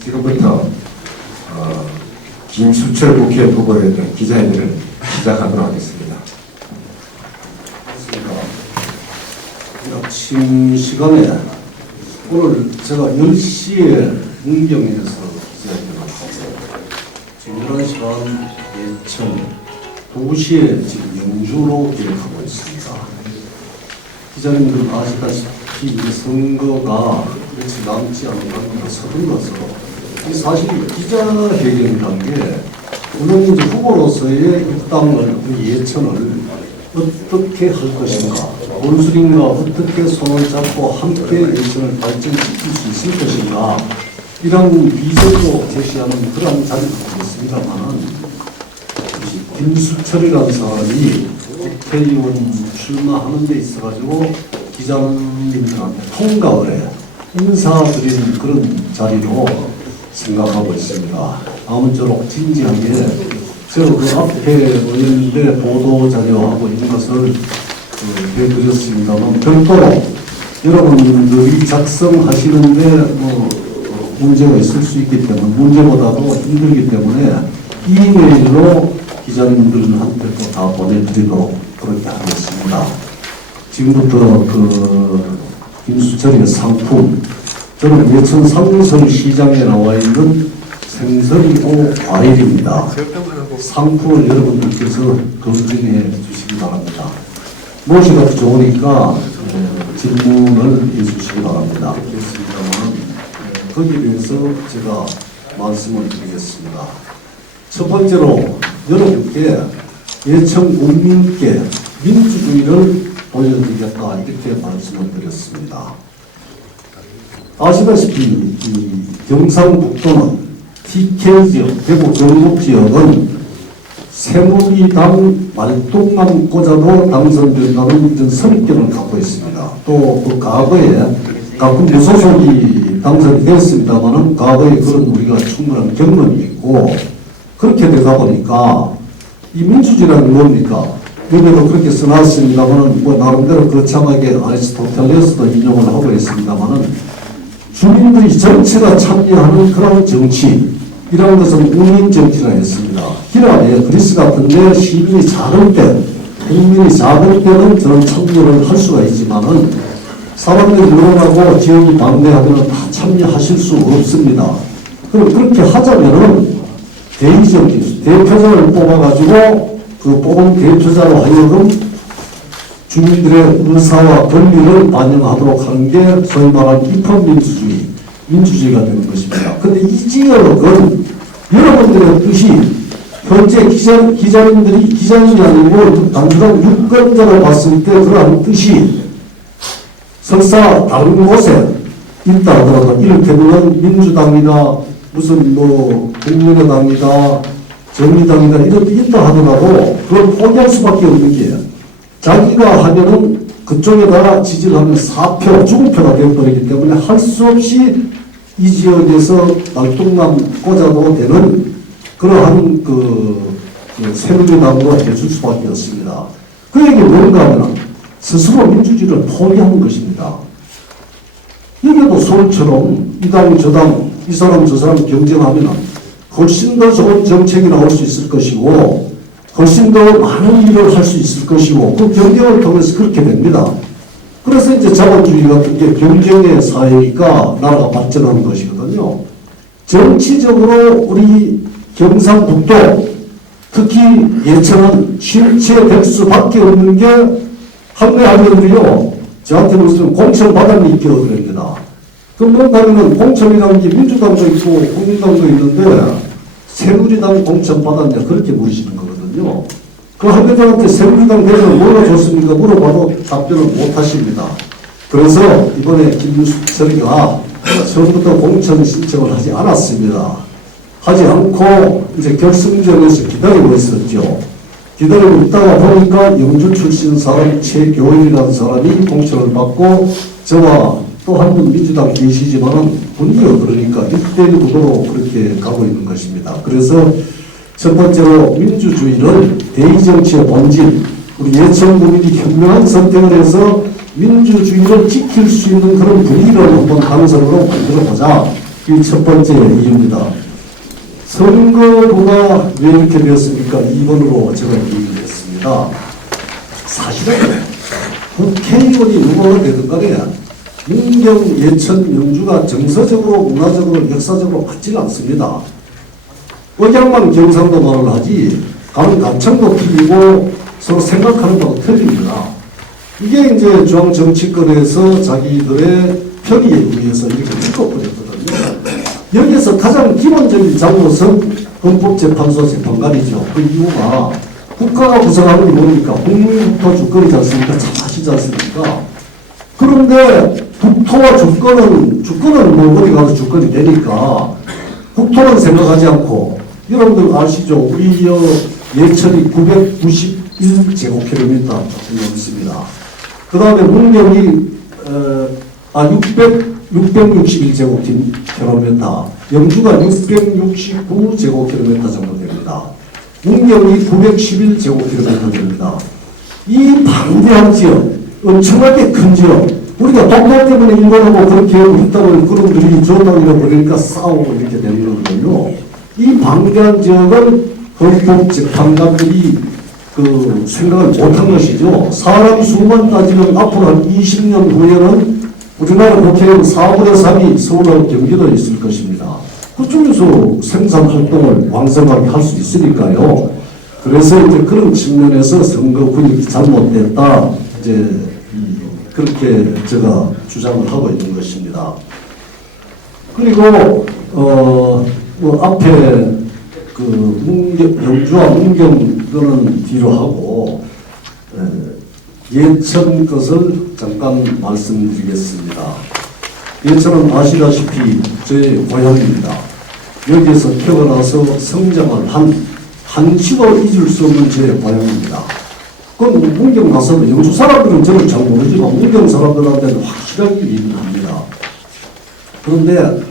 지금부터 김수철 국회 후보에 대한 기자회견을 시작하도록 하겠습니다. 아침 시간에 오늘 제가 10시에 문경에서 기자회견을 하고 지금 11시간 예천 2시에 지금 영주로 기획하고 있습니다. 기자님들은 아시다시피 이 선거가 며칠 남지 않은 관계가 서둘러서 이 사실 기자회견이라는 게 물론 이제 후보로서의 입당을 예천을 어떻게 할 것인가, 본술인과 어떻게 손을 잡고 함께 예천을 발전시킬 수 있을 것인가, 이런 비전도 제시하는 그런 자리도 되겠습니다만은, 김수철이라는 사람이 국회의원 출마하는 데 있어가지고 기자님들한테 통과를 해 인사드리는 그런 자리로 생각하고 있습니다. 아무쪼록 진지하게 제가 그 앞에 의원들의 보도 자료하고 이런 것을 해드렸습니다만 별도로 여러분들이 작성하시는데 문제가 있을 수 있기 때문에 문제보다도 힘들기 때문에 이메일로 기자님들한테 또 다 보내드리도록 그렇게 하겠습니다. 지금부터 김수철의 상품, 저는 예천 상설시장에 나와 있는 생선이고 과일입니다. 상품을 여러분들께서 검증해 주시기 바랍니다. 무엇이가 좋으니까 질문을 해 주시기 바랍니다. 그렇습니다만 거기에 대해서 제가 말씀을 드리겠습니다. 첫 번째로 여러분께 예천 국민께 민주주의를 보여드리겠다 이렇게 말씀을 드렸습니다. 아시다시피 이 경상북도는 TK지역, 대구 경북지역은 새누리당 말동남 꽂아도 당선된다는 이런 선입견을 갖고 있습니다. 또 그 과거에 가끔 무소속이 당선이 됐습니다만은 과거에 그런 우리가 충분한 경험이 있고, 그렇게 되다 보니까 이 민주주의라는 뭡니까? 여기도 그렇게 써놨습니다만은 나름대로 거창하게 아리스토텔레스도 인용을 하고 있습니다만은 주민들이 전체가 참여하는 그런 정치, 이런 것은 운인 정치라 했습니다. 히라에 그리스 같은데 시민이 작을 때, 국민이 작을 때는 저런 참여를 할 수가 있지만은 사람들이 늘어나고 지역이 방대하면 다 참여하실 수 없습니다. 그럼 그렇게 하자면은 대의적 기술, 대표자를 뽑아가지고 그 뽑은 대표자로 하여금 주민들의 의사와 권리를 반영하도록 하는 게 소위 말하는 입헌민주주의, 민주주의가 되는 것입니다. 그런데 이 지역은 여러분들의 뜻이 현재 기자님이 아니고 단순한 유권자로 봤을 때 그러한 뜻이 설사 다른 곳에 있다 하더라도 이를테면 민주당이나 무슨 국민의당이다, 정의당이다 이렇게 있다 하더라도 그걸 포기할 수밖에 없는 게 자기가 하면은 그쪽에다가 지지를 하면 사표, 죽음표가 되어버리기 때문에 할 수 없이 이 지역에서 날동남 꽂아도 되는 그러한 새누리당으로 해줄 수밖에 없습니다. 그 얘기 뭔가 하면 스스로 민주주의를 포기하는 것입니다. 여기도 서울처럼 이 당, 저 당, 이 사람, 저 사람 경쟁하면 훨씬 더 좋은 정책이 나올 수 있을 것이고 훨씬 더 많은 일을 할 수 있을 것이고 그 경쟁을 통해서 그렇게 됩니다. 그래서 이제 자본주의 같은 게 경쟁의 사회니까 나라가 발전하는 것이거든요. 정치적으로 우리 경상북도 특히 예천은 실체 될 수밖에 없는 게 한국학년들이요. 저한테 무슨 공천 받았니까 그럽니다. 그럼 뭔가는 공천이라는 게 민주당도 있고 국민당도 있는데 새누리당 공천 받았냐 그렇게 물으시는 거거든요. 그 학교들한테 새누리당 대표는 뭐가 좋습니까? 물어봐도 답변을 못 하십니다. 그래서 이번에 김수철이가 처음부터 공천 신청을 하지 않았습니다. 하지 않고 이제 결승전에서 기다리고 있었죠. 기다리고 있다가 보니까 영주 출신 사람 최교일이라는 사람이 공천을 받고 저와 또 한 분 민주당 계시지만은 분위기가 그러니까 1대1 구도로 그렇게 가고 있는 것입니다. 그래서 첫 번째로 민주주의를 대의정치의 본질, 우리 예천 국민이 현명한 선택을 해서 민주주의를 지킬 수 있는 그런 분위기를 한번 당선으로 만들어보자. 이 첫 번째 이유입니다. 선거구가 왜 이렇게 되었습니까? 2번으로 제가 얘기를 했습니다. 사실은 국회의원이 누구가 되든 간에 문경, 예천, 영주가 정서적으로, 문화적으로, 역사적으로 맞지는 않습니다. 억양만 경상도말을 하지 가는 감청도 틀리고 서로 생각하는 바가 틀립니다. 이게 이제 중앙 정치권에서 자기들의 편의에 의해서 이렇게 묶어버렸거든요. 여기에서 가장 기본적인 잘못은 헌법재판소 재판관이죠. 그 이유가 국가가 구성하는 게 뭡니까? 국민부터 주권이지 않습니까? 잘 아시지 않습니까? 그런데 국토와 주권은 뭐 어디 가서 주권이 되니까 국토는 생각하지 않고 여러분들 아시죠? 우리 예천이 991제곱킬로미터 정도 있습니다. 그 다음에 문경이 661제곱킬로미터, 영주가 669제곱킬로미터 정도 됩니다. 문경이 911제곱킬로미터 됩니다. 이 방대한 지역, 엄청나게 큰 지역, 우리가 독도 때문에 일본하고 그렇게 우리 땅을 그놈들이 저 땅이라고 그러니까 싸우고 이렇게 되는 거예요. 이 방대한 지역을 헌법재판관들이 생각을 못한 것이죠. 사람 수만 따지면 앞으로 한 20년 후에는 우리나라 국회의원 4분의 3이 서울하고 경기도에 있을 것입니다. 그쪽에서 생산활동을 왕성하게 할 수 있으니까요. 그래서 이제 그런 측면에서 선거구역이 잘못됐다. 이제 그렇게 제가 주장을 하고 있는 것입니다. 그리고 앞에 영주와 문경 거는 뒤로 하고 예천 것을 잠깐 말씀드리겠습니다. 예천은 아시다시피 제 고향입니다. 여기에서 태어나서 성장을 한시도 잊을 수 없는 제 고향입니다. 그건 문경 가서도 영주 사람들은 저는 잘 모르지만 문경 사람들한테는 확실하게 얘기를 합니다. 그런데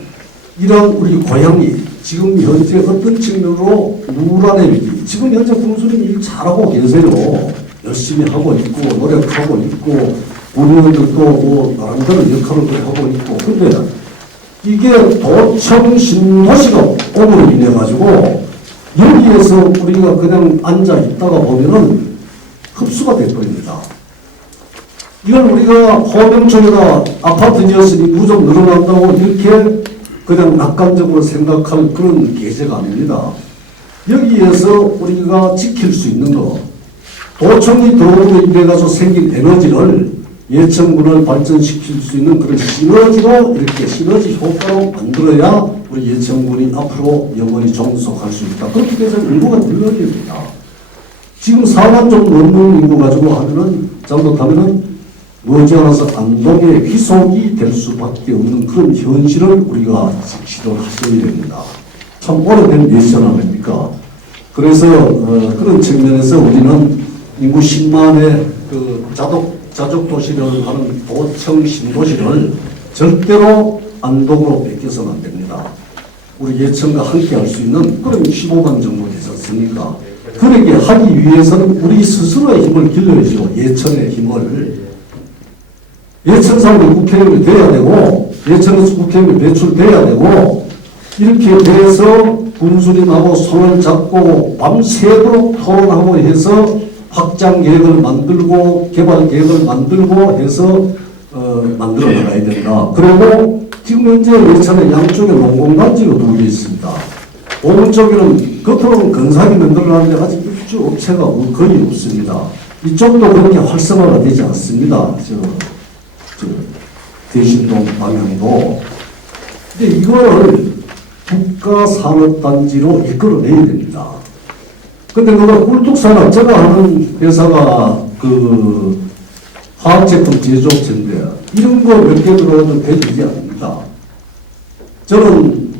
이런 우리 고향이 지금 현재 어떤 측면으로 누란의 위기, 지금 현재 군수님이 일 잘하고 계세요. 열심히 하고 있고 노력하고 있고 우리들도 뭐 나름대로 역할을 하고 있고, 근데 이게 도청 신도시가 오므로 인해 가지고 여기에서 우리가 그냥 앉아 있다가 보면은 흡수가 돼버립니다. 이건 우리가 호명 쪽에다 아파트 지었으니 무조건 늘어난다고 이렇게 그냥 낙관적으로 생각할 그런 계제가 아닙니다. 여기에서 우리가 지킬 수 있는 거, 도청이 들어오고 이래가지고 생긴 에너지를 예천군을 발전시킬 수 있는 그런 시너지로 이렇게 시너지 효과로 만들어야 우리 예천군이 앞으로 영원히 종속할 수 있다. 그렇게 해서 인구가 늘어야 됩니다. 지금 4만 좀 넘는 인구 가지고 하면은 잘못하면은 머지않아서 안동의 휘속이 될 수밖에 없는 그런 현실을 우리가 직시를 하셔야 됩니다. 참 오래된 예천 아닙니까? 그래서 그런 측면에서 우리는 인구 10만의 그 자족 도시를 하는 도청 신도시를 절대로 안동으로 뺏겨서는 안 됩니다. 우리 예천과 함께 할 수 있는 그런 15만 정도 되지 않습니까? 그러게 하기 위해서는 우리 스스로의 힘을 길러야죠. 예천의 힘을. 예천 사람이 국회의원이 돼야 되고, 예천에서 국회의원이 배출돼야 되고, 이렇게 돼서 군수님하고 손을 잡고 밤새도록 토론하고 해서 확장 계획을 만들고 개발 계획을 만들고 해서 만들어 나가야 된다. 그리고 지금 현재 예천의 양쪽에 농공단지가 2개 있습니다. 오른쪽에는 겉으로는 근사하게 만들어놨는데 아직 입주 업체가 거의 없습니다. 이쪽도 그렇게 활성화가 되지 않습니다. 대신동 방향도. 근데 이걸 국가산업단지로 이끌어내야 됩니다. 근데 그거 꿀뚝산업, 제가 하는 회사가 그 화학제품 제조업체인데 이런 거 몇 개 들어가도 될 일이 아닙니다. 저는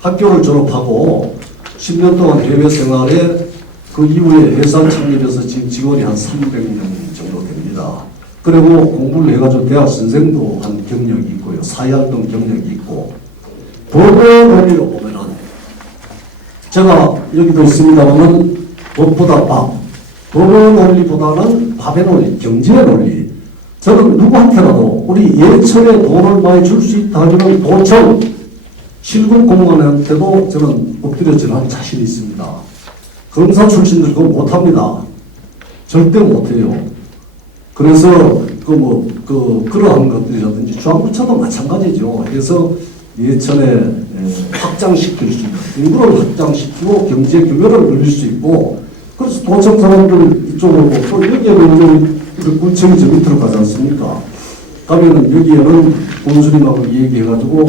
학교를 졸업하고 10년 동안 해외 생활에 그 이후에 회사 창립해서 지금 직원이 한 300명 정도 됩니다. 그리고 공부를 해가지고 대학 선생도 한 경력이 있고요. 사회활동 경력이 있고, 법원을 보면은 제가 여기도 있습니다만은 법보다 밥, 법의 논리보다는 밥의 논리, 경제의 논리. 저는 누구한테라도 우리 예천에 돈을 많이 줄 수 있다 하면 도청, 실급 공무원한테도 저는 엎드려지는 자신이 있습니다. 검사 출신들 그거 못합니다. 절대 못해요. 그래서 그러한 것들이라든지 중앙부처도 마찬가지죠. 그래서 예천에 확장시킬 수 있는 인구를 확장시키고 경제 규모를 늘릴 수 있고 그래서 도청 사람들 이쪽으로 또 여기에는 이제 구청이 저 밑으로 가지 않습니까? 가면은 여기에는 본수님하고 얘기해가지고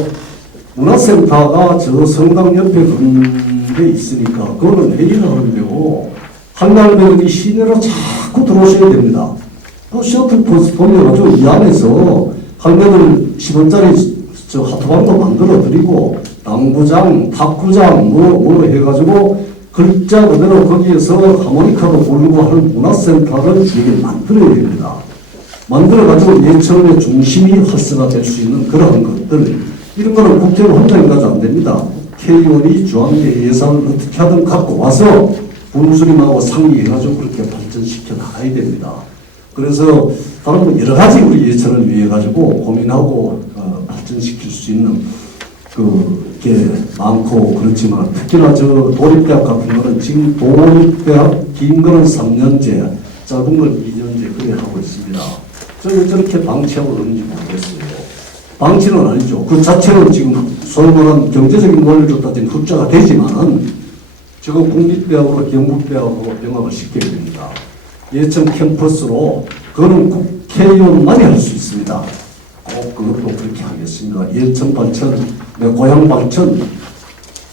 문화센터가 저 성당 옆에 그런 데 있으니까 그거는 회의를 하면 되고 한날배우기 시내로 자꾸 들어오셔야 됩니다. 또 셔틀버스 돌려가지고 이 안에서 할매들 10원짜리 저 하트방도 만들어 드리고 당구장, 탁구장 뭐 해가지고 글자 그대로 거기에서 하모니카도 불고 하는 문화센터를 여기 만들어야 됩니다. 만들어가지고 예천의 중심이 활성화될 수 있는 그러한 것들 이런 거는 국회의원 혼자 가지고 안 됩니다. 국회의원이 중앙대 예산을 어떻게 하든 갖고 와서 분수님하고 상의해가지고 그렇게 발전시켜 나가야 됩니다. 그래서 다른 여러 가지 우리 예천을 위해 가지고 고민하고 발전시킬 수 있는 그게 많고 그렇지만 특히나 저 도립대학 같은 거는 지금 도립대학 긴 거는 3년제, 짧은 걸 2년제 그래 하고 있습니다. 저렇게 방치하고 그런지 모르겠어요. 방치는 아니죠. 그 자체는 지금 소위 말하는 경제적인 논리로 따진 숫자가 되지만은 저거 국립대학으로 경북대학으로 병합을 시켜야 됩니다. 예천 캠퍼스로 그거는 국회의원만이 할 수 있습니다. 꼭 그것도 그렇게 하겠습니다. 예천 발전, 내 고향 발전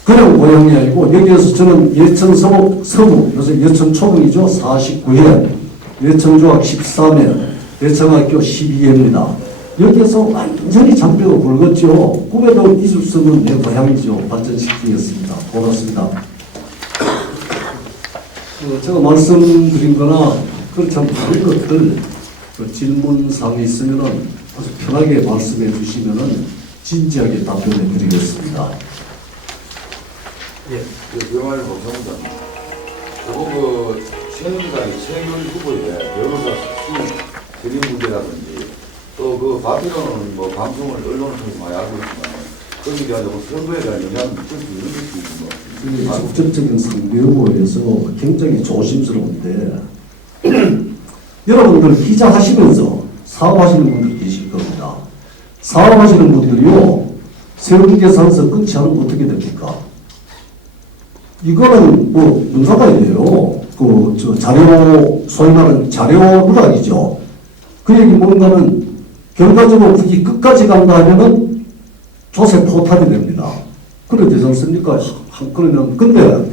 그냥 고향이 아니고 여기에서 저는 예천 서무 요새 예천 초등이죠. 49회 예천중학 13회 예천학교 12회입니다. 여기에서 완전히 장벽을 굵었죠. 꿈에도 있을 수 없는 내 고향이죠. 발전시키겠습니다. 고맙습니다. 제가 말씀드린 거나 그렇지 않은 다른 것들 질문사항이 있으면은 아주 편하게 말씀해 주시면은 진지하게 답변해 드리겠습니다. 예, 병화를 감사합니다. 저거 최영기가 최경일 후보의 변호사 수입 드림 문제라든지 또 바피로는 방송을 언론을 통해서 많이 알고 있지만 거기에 대한 선거에 대한 영향을 미칠 수 있는 것이 있는 것 같습니다. 직접적인 상대 후보에서 굉장히 조심스러운데 여러분들 기자 하시면서 사업하시는 분들 계실 겁니다. 사업하시는 분들이요 세금계산서 끊지 않으면 어떻게 됩니까? 이거는 문사관이에요. 자료 소위 말하는 자료 누락이죠. 그 얘기 뭔가는 결과적으로 그게 끝까지 간다 하면은 조세 포탈이 됩니다. 그래 되지 않습니까? 그러면 근데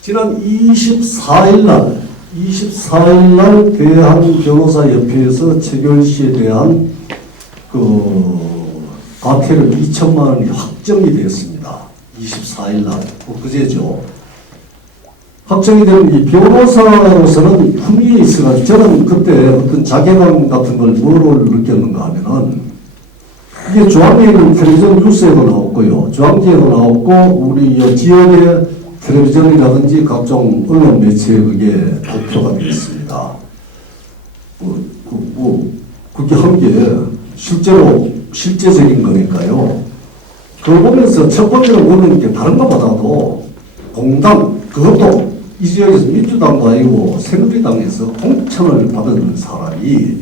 지난 24일 날 대한변호사협회에서 최결 씨에 대한 과태료 2천만 원이 확정이 되었습니다. 24일 날 그제죠. 확정이 되면 이 변호사로서는 품위에 있어가지고 저는 그때 어떤 자괴감 같은 걸 뭐를 느꼈는가 하면은 이게 중앙에 있는 텔레비전 뉴스에도 나왔고요. 중앙지에도 나왔고 우리 지역의 텔레비전이라든지 각종 언론 매체에 그게 발표가 되어 있습니다. 그게 한 게 실제적인 거니까요. 그걸 보면서 첫 번째로 보는 게 다른 것보다도 공당, 그것도 이 지역에서 민주당도 아니고 새누리당에서 공천을 받은 사람이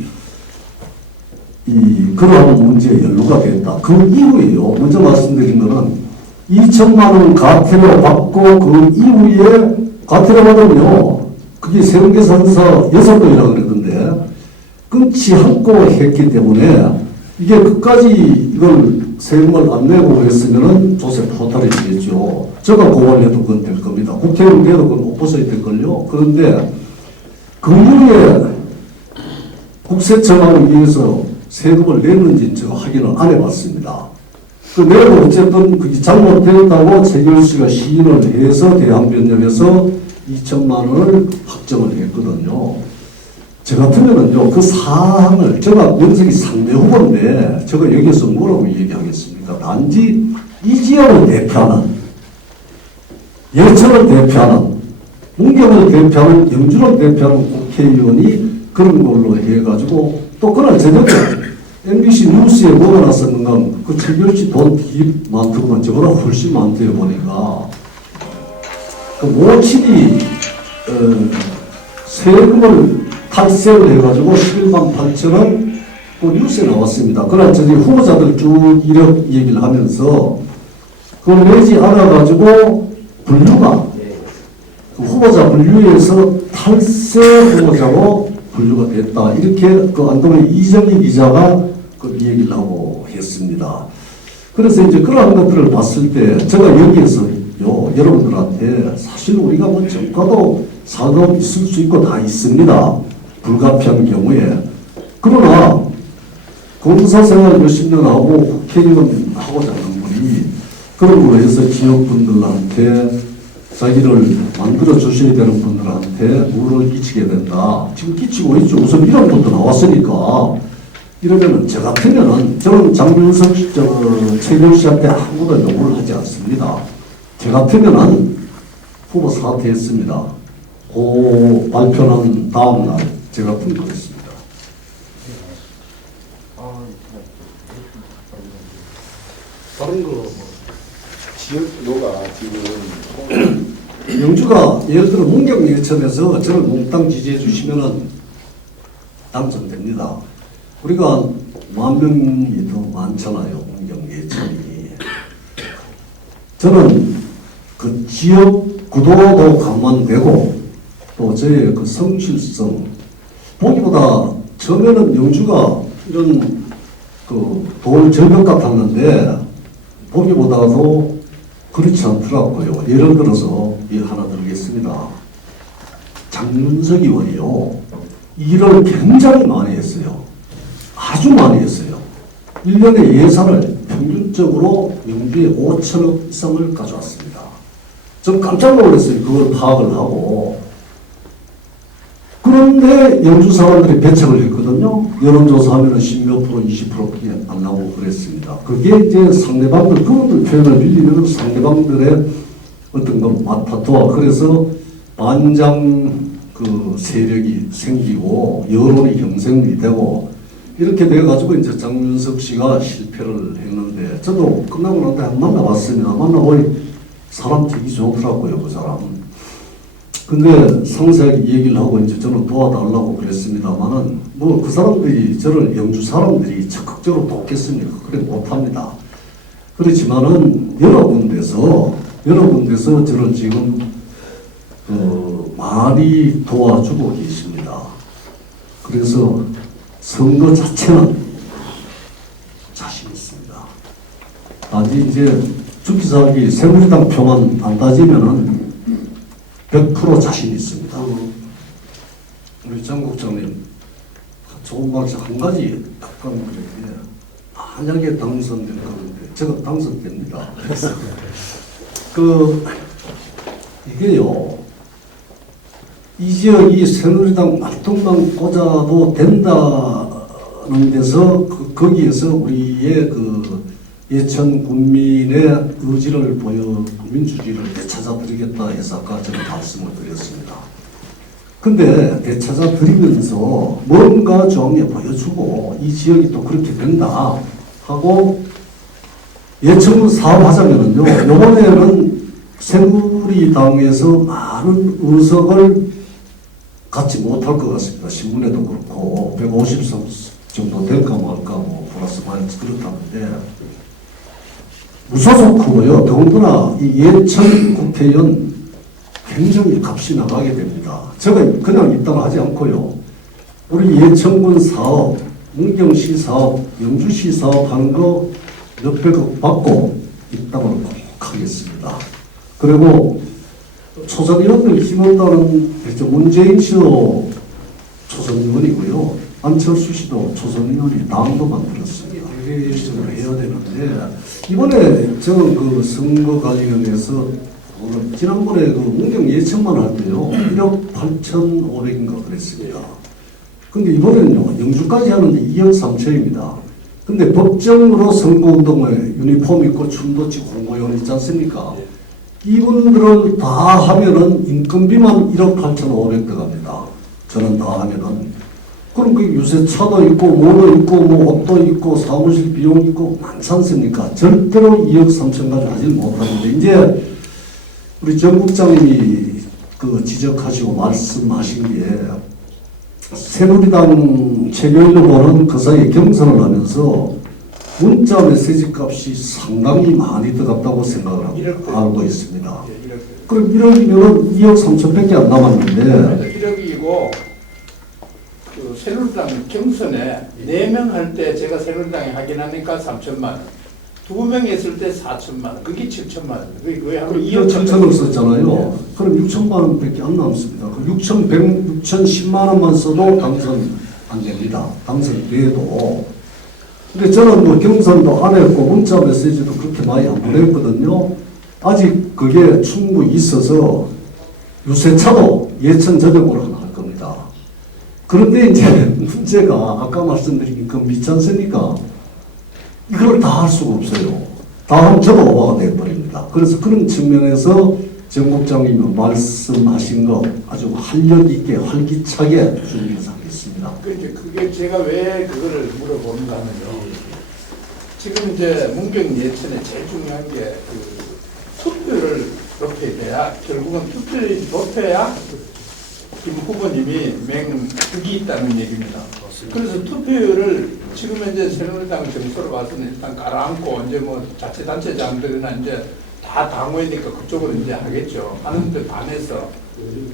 그러한 문제에 연루가 됐다. 그 이후에요. 먼저 말씀드린 거는 2천만 원 과태료 받고 그 이후에 과태료 받으면요. 그게 세금계산서 6번이라고 그러던데 끊지 않고 했기 때문에 이게 끝까지 이걸 세금을 안 내고 했으면은 조세 포탈이 되겠죠. 제가 고발해도 그건 될 겁니다. 국회의원께도 그건 못 벗어야 될걸요. 그런데 그 이후에 국세청하고 위해서 세금을 냈는지 제가 확인을 안 해봤습니다. 내가 어쨌든 그게 잘못됐다고 최결 씨가 시인을 해서 대한변협에서 2천만 원을 확정을 했거든요. 저 같으면은요, 그 사항을, 제가 면색이 상대 후보인데, 제가 여기서 뭐라고 얘기하겠습니까? 단지 이 지역을 대표하는, 예천을 대표하는, 문경을 대표하는, 영주를 대표하는 국회의원이 그런 걸로 해가지고 또 그날 저녁에 MBC 뉴스에 뭐가 났었는가, 그 최결씨 돈 되게 많더구만. 저보다 훨씬 많대요, 보니까. 그 모친이 세금을 탈세를 해가지고 11만 8천 원 그 뉴스에 나왔습니다. 그날 저기 후보자들 쭉 이력 얘기를 하면서 그걸 내지 않아가지고 분류가 그 후보자 분류에서 탈세 후보자로 분류가 됐다. 이렇게 그 안동의 이정희 기자가 그 얘기를 하고 했습니다. 그래서 이제 그러한 것들을 봤을 때 제가 여기에서요 여러분들한테 사실 우리가 뭐 정과도 사도 있을 수 있고 다 있습니다. 불가피한 경우에. 그러나 검사생활 몇십 년 하고 국회의원 하고자 하는 분이 그런 걸로 해서 지역분들한테 자기를 만들어 주셔야 되는 분들한테 물을 끼치게 된다. 지금 끼치고 있죠. 우선 이런 것도 나왔으니까. 이러면은 저 같으면은 저는 장윤석 최경 씨한테 아무도 요구를 하지 않습니다. 저 같으면은 후보 사퇴했습니다. 그 발표는 다음 날 저 같은 거 했습니다. 다른 거 지역구도가 지금 영주가 예를 들어 문경 예천에서 저를 몽땅 지지해 주시면은 당선됩니다. 우리가 10,000명이 더 많잖아요. 문경 예천이. 저는 그 지역 구도도 감안되고 또 저의 그 성실성, 보기보다 처음에는 영주가 이런 그 돌 절벽 같았는데 보기보다도 그렇지 않더라고요. 예를 들어서 하나 들겠습니다. 장윤석 의원이요. 일을 굉장히 많이 했어요. 아주 많이 했어요. 1년에 예산을 평균적으로 영주에 5천억 이상을 가져왔습니다. 전 깜짝 놀랐어요. 그걸 파악을 하고. 그런데 영주 사람들이 배척을 했거든요. 여론조사하면 10몇 프로, 20%밖에 안 나오고 그랬습니다. 그게 이제 상대방들, 그분들 표현을 빌리면 상대방들의 어떤 것 마타도와 그래서 반장 그 세력이 생기고 여론이 형성이 되고 이렇게 돼가지고 이제 장윤석 씨가 실패를 했는데 저도 끝나고 난 다음에 만나봤습니다. 만나보니 사람 되게 좋더라고요, 그 사람. 근데 상세하게 얘기를 하고 이제 저는 도와달라고 그랬습니다만은 뭐 그 사람들이 저를 영주 사람들이 적극적으로 돕겠습니까? 그래 못합니다. 그렇지만은 여러 군데서 저를 지금 많이 도와주고 계십니다. 그래서 선거 자체는 자신 있습니다. 단지 이제 주기자기 새누리당 표만 안 따지면은 100% 자신 있습니다. 우리 장 국장님, 조금 말해서 한 가지 약간 그런데 만약에 당선될 건데 제가 당선됩니다. 이게요. 이 지역이 새누리당 말똥만 꽂아도 된다는 데서 거기에서 우리의 그 예천 군민의 의지를 보여 민주주의를 되찾아드리겠다 해서 아까 제가 말씀을 드렸습니다. 근데 되찾아드리면서 뭔가 좀 보여주고 이 지역이 또 그렇게 된다 하고 예천군 사업하자면은요, 이번에는 새누리당에서 많은 의석을 갖지 못할 것 같습니다. 신문에도 그렇고 150석 정도 될까 말까 뭐 플러스 마이너스 그렇다는데 무소속 후보요. 더군다나 이 예천 국회의원 굉장히 값이 나가게 됩니다. 제가 그냥 있다가 하지 않고요. 우리 예천군 사업, 문경시 사업, 영주시 사업 하는 거 몇백억 받고 이 땅을 꼭 하겠습니다. 그리고 초선의원들 힘없다는 문재인 씨도 초선의원이고요. 안철수 씨도 초선의원이 당도 만들었습니다. 이게 식으로 해야 되는데 이번에 저는 그 선거관리위원회에서 지난번에 그 문경 예천만 할 때요 1억 8,500인가 그랬습니다. 근데 이번에는요 영주까지 하는데 2억 3천입니다. 근데 법정으로 선거운동에 유니폼 입고 춤도 추고 공모요원 있지 않습니까? 이분들을 다 하면은 인건비만 1억 8,500 들어갑니다. 저는 다 하면은. 그럼 그 유세차도 있고, 뭐도 있고, 뭐 옷도 있고, 사무실 비용 있고, 많지 않습니까? 절대로 2억 3천까지 하지 못하는데, 이제 우리 정 국장님이 그 지적하시고 말씀하신 게, 새누리당 최경일 후보는 그 사이에 경선을 하면서 문자 메시지 값이 상당히 많이 들어갔다고 생각을 하고 있습니다. 그럼 1억이면 2억 3천밖에 안 남았는데 1억이고 그 새누리당 경선에 4명 할 때 제가 새누리당에 하긴 하니까 3천만 원, 2명 했을 때 4천만 원, 그게 7천만 원. 그게 거의 한 2억 7천을 썼잖아요. 그럼 6천만 원밖에 안 남습니다. 그 6,10만 원만 써도 당선 안 됩니다. 당선돼도. 근데 저는 뭐 경선도 안 했고 문자 메시지도 그렇게 많이 안 보냈거든요. 아직 그게 충분히 있어서 유세차도 예천저녁으로 하나 할 겁니다. 그런데 이제 문제가 아까 말씀드린 그 미치 않습니까? 이걸 다 할 수가 없어요. 다 하면 저도 오버가 돼버립니다. 그래서 그런 측면에서 정 국장님이 말씀하신 거 아주 활력 있게 활기차게 준비해서 하겠습니다. 그게 제가 왜 그거를 물어보는가 하면요. 지금 이제 문경 예천에 제일 중요한 게 그 투표를 높여야 돼야, 결국은 투표율이 높여야 김 후보님이 맹득이 있다는 얘기입니다. 그래서 투표율을 지금 현재 새누리당 정서로 봐서는 일단 깔아앉고 이제 뭐 자치단체장들이나 이제 다 당원이니까 그쪽으로 이제 하겠죠. 하는데 반해서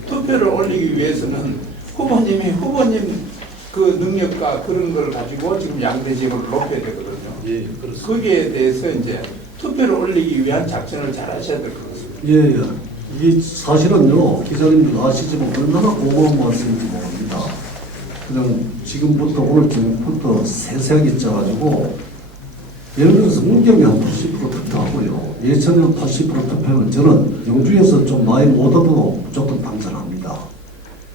투표를 올리기 위해서는 후보님 그 능력과 그런 걸 가지고 지금 양대지역을 높여야 되거든요. 예, 그렇습니다. 거기에 대해서 이제 투표를 올리기 위한 작전을 잘 하셔야 될 것 같습니다. 예, 예. 이게 사실은요, 기자님들 아시지만 얼마나 고마운 말씀인지 모릅니다. 그냥 지금부터 오늘 저녁부터 세세하게 짜가지고, 예를 들어서 문경이 한 80% 투표하고요. 예천이 한 80% 투표하면 저는 영주에서 좀 많이 못 얻어도 무조건 당선합니다.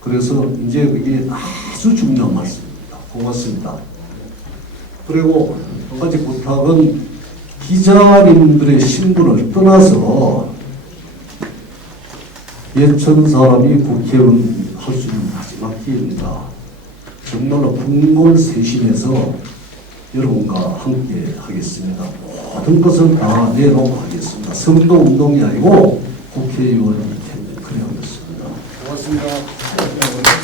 그래서 이제 그게 아주 중요한 말씀입니다. 고맙습니다. 그리고 한 가지 부탁은 기자님들의 신분을 떠나서 예천 사람이 국회의원 할 수 있는 마지막 기회입니다. 정말로 풍골세심해서 여러분과 함께 하겠습니다. 모든 것을 다 내놓고 하겠습니다. 선거운동이 아니고 국회의원이 되는 그래 하겠습니다. 고맙습니다.